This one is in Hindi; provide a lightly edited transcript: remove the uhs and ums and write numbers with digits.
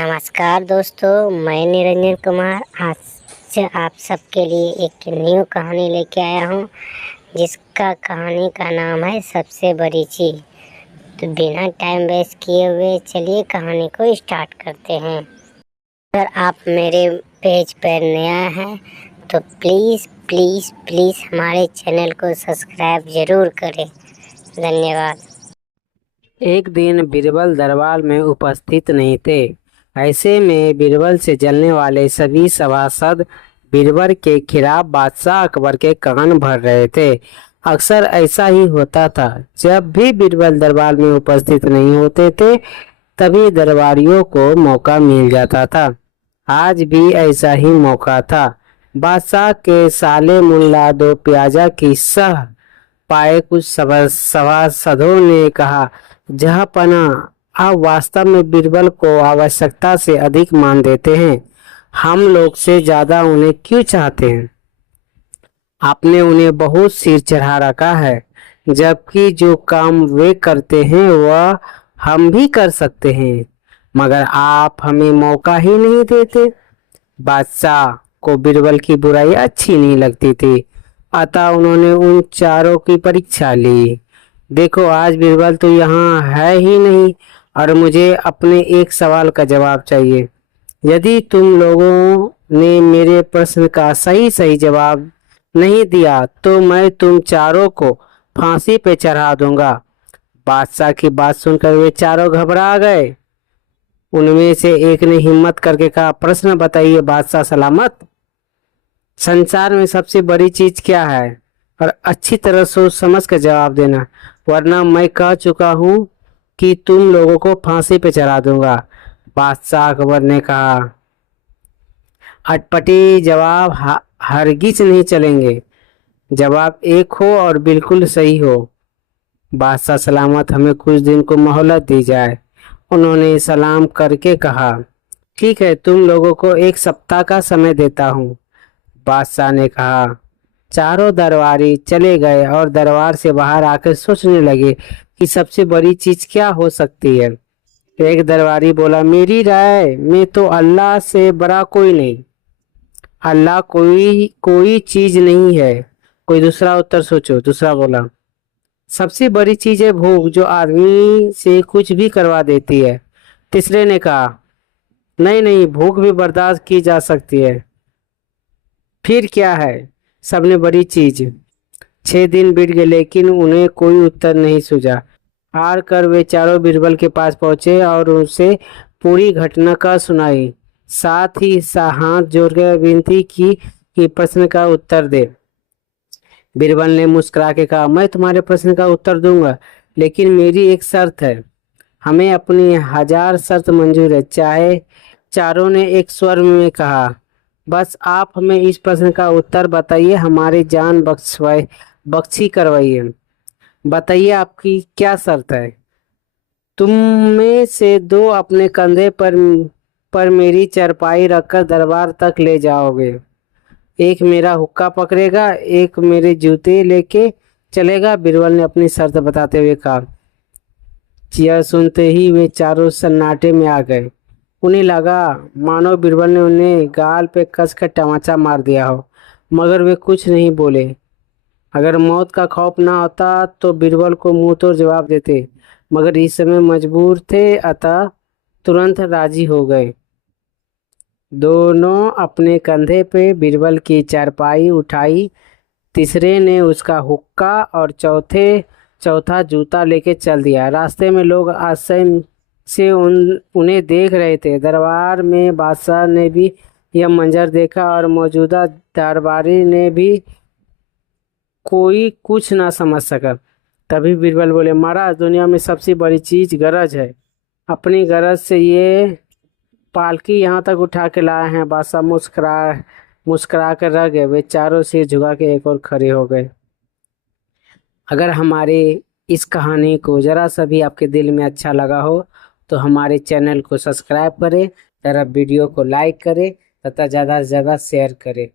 नमस्कार दोस्तों, मैं निरंजन कुमार आज आप सबके लिए एक न्यू कहानी लेके आया हूँ, जिसका कहानी का नाम है सबसे बड़ी चीज़। तो बिना टाइम वेस्ट किए हुए चलिए कहानी को स्टार्ट करते हैं। अगर आप मेरे पेज पर नया हैं तो प्लीज़ प्लीज़ प्लीज़ हमारे चैनल को सब्सक्राइब ज़रूर करें। धन्यवाद। एक दिन बीरबल दरबार में उपस्थित नहीं थे। ऐसे में बीरबल से जलने वाले सभी सभासद बीरबल के खिलाफ बादशाह अकबर के कान भर रहे थे। अक्सर ऐसा ही होता था, जब भी बीरबल दरबार में उपस्थित नहीं होते थे तभी दरबारियों को मौका मिल जाता था। आज भी ऐसा ही मौका था। बादशाह के साले मुल्ला दो प्याजा की सह पाए कुछ सभासदों ने कहा, जहाँपना आप वास्तव में बीरबल को आवश्यकता से अधिक मान देते हैं। हम लोग से ज्यादा उन्हें क्यों चाहते हैं? आपने उन्हें बहुत सिर चढ़ा रखा है, जबकि जो काम वे करते हैं वह हम भी कर सकते हैं, मगर आप हमें मौका ही नहीं देते। बादशाह को बीरबल की बुराई अच्छी नहीं लगती थी, अतः उन्होंने उन चारों की परीक्षा ली। देखो, आज बीरबल तो यहाँ है ही नहीं और मुझे अपने एक सवाल का जवाब चाहिए। यदि तुम लोगों ने मेरे प्रश्न का सही सही जवाब नहीं दिया तो मैं तुम चारों को फांसी पे चढ़ा दूंगा। बादशाह की बात सुनकर वे चारों घबरा गए। उनमें से एक ने हिम्मत करके कहा, प्रश्न बताइए बादशाह सलामत। संसार में सबसे बड़ी चीज क्या है? और अच्छी तरह सोच समझ कर जवाब देना, वरना मैं कह चुका हूँ कि तुम लोगों को फांसी पे चढ़ा दूंगा। बादशाह अकबर ने कहा, अटपटी जवाब हरगिज नहीं चलेंगे। जवाब एक हो और बिल्कुल सही हो। बादशाह सलामत, हमें कुछ दिन को मोहलत दी जाए। उन्होंने सलाम करके कहा, ठीक है, तुम लोगों को एक सप्ताह का समय देता हूँ। बादशाह ने कहा। चारों दरबारी चले गए और दरबार से बाहर आकर सोचने लगे कि सबसे बड़ी चीज क्या हो सकती है। एक दरबारी बोला, मेरी राय में तो अल्लाह से बड़ा कोई नहीं। अल्लाह कोई कोई चीज नहीं है। कोई दूसरा उत्तर सोचो। दूसरा बोला, सबसे बड़ी चीज है भूख, जो आदमी से कुछ भी करवा देती है। तीसरे ने कहा, नहीं नहीं, भूख भी बर्दाश्त की जा सकती है। फिर क्या है? सबने बड़ी चीज। 6 दिन बीत गए लेकिन उन्हें कोई उत्तर नहीं सूझा। हार कर वे चारों बीरबल के पास पहुंचे और उसे पूरी घटना का सुनाई। साथ ही हाथ जोड़कर विनती की कि प्रश्न का उत्तर दे। बीरबल ने मुस्कुरा के कहा, मैं तुम्हारे प्रश्न का उत्तर दूंगा, लेकिन मेरी एक शर्त है। हमें अपनी 1000 शर्त मंजूर है। चाहे चारों ने एक स्वर में कहा, बस आप हमें इस प्रश्न का उत्तर बताइए, हमारी जान बख्शी करवाइए। बताइए आपकी क्या शर्त है? तुम में से दो अपने कंधे पर मेरी चारपाई रखकर दरबार तक ले जाओगे। एक मेरा हुक्का पकड़ेगा, एक मेरे जूते लेके चलेगा। बीरबल ने अपनी शर्त बताते हुए कहा। यह सुनते ही वे चारों सन्नाटे में आ गए। उन्हें लगा मानो बीरबल ने उन्हें गाल पे कसकर तमाचा मार दिया हो, मगर वे कुछ नहीं बोले। अगर मौत का खौफ ना होता तो बीरबल को मुंह तोड़ जवाब देते, मगर इस समय मजबूर थे, अतः तुरंत राजी हो गए। दोनों अपने कंधे पे बीरबल की चारपाई उठाई। तीसरे ने उसका हुक्का और चौथा जूता लेके चल दिया। रास्ते में लोग आश्चर्य से उन्हें देख रहे थे। दरबार में बादशाह ने भी यह मंजर देखा और मौजूदा दरबारी ने भी कोई कुछ ना समझ सका। तभी बीरबल बोले, महाराज, दुनिया में सबसे बड़ी चीज गरज है। अपनी गरज से ये पालकी यहाँ तक उठा के लाए हैं। बादशाह मुस्कुरा कर रह गए। वे चारों सिर झुका के एक और खड़े हो गए। अगर हमारे इस कहानी को जरा सा भी आपके दिल में अच्छा लगा हो तो हमारे चैनल को सब्सक्राइब करें, जरा वीडियो को लाइक करें तथा ज़्यादा से ज़्यादा शेयर करें।